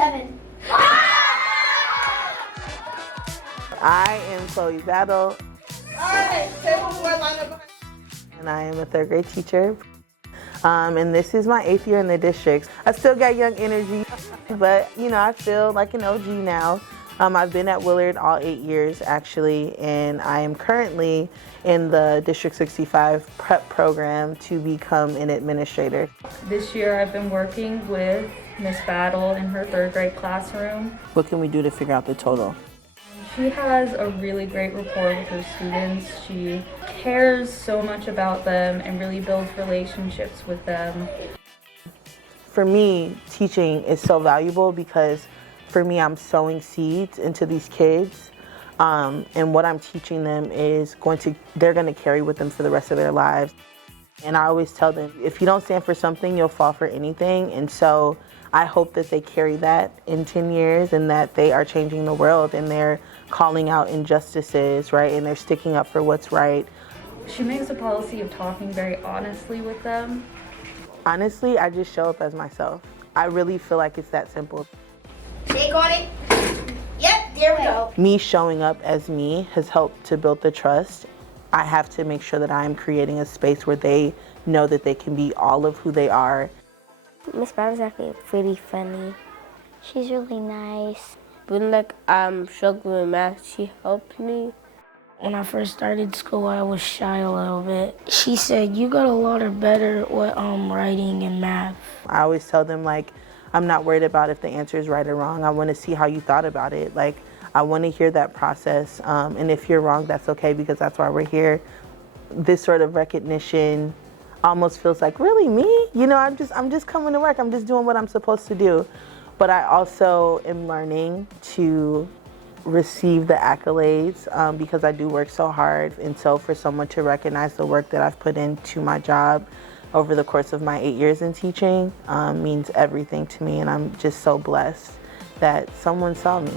7. I am Khloe Battle. Alright, And I am a 3rd grade teacher. And this is my 8th year in the district. I still got young energy, but you know, I feel like an OG now. I've been at Willard all 8 years actually, and I am currently in the District 65 prep program to become an administrator. This year I've been working with Miss Battle in her 3rd grade classroom. What can we do to figure out the total? She has a really great rapport with her students. She cares so much about them and really builds relationships with them. For me, teaching is so valuable because for me, I'm sowing seeds into these kids, and what I'm teaching them is they're going to carry with them for the rest of their lives. And I always tell them, if you don't stand for something, you'll fall for anything. And so I hope that they carry that in 10 years and that they are changing the world and they're calling out injustices, right? And they're sticking up for what's right. She makes a policy of talking very honestly with them. Honestly, I just show up as myself. I really feel like it's that simple. Shake on it. Yep, there we go. Me showing up as me has helped to build the trust. I have to make sure that I'm creating a space where they know that they can be all of who they are. Miss Battle's actually pretty funny. She's really nice. When I'm struggling with math, she helped me. When I first started school, I was shy a little bit. She said, "You got a lot of better with writing and math." I always tell them, like, I'm not worried about if the answer is right or wrong. I want to see how you thought about it. Like, I want to hear that process. And if you're wrong, that's okay, because that's why we're here. This sort of recognition almost feels like, really, me? You know, I'm just coming to work. I'm just doing what I'm supposed to do. But I also am learning to receive the accolades because I do work so hard. And so for someone to recognize the work that I've put into my job over the course of my 8 years in teaching means everything to me. And I'm just so blessed that someone saw me.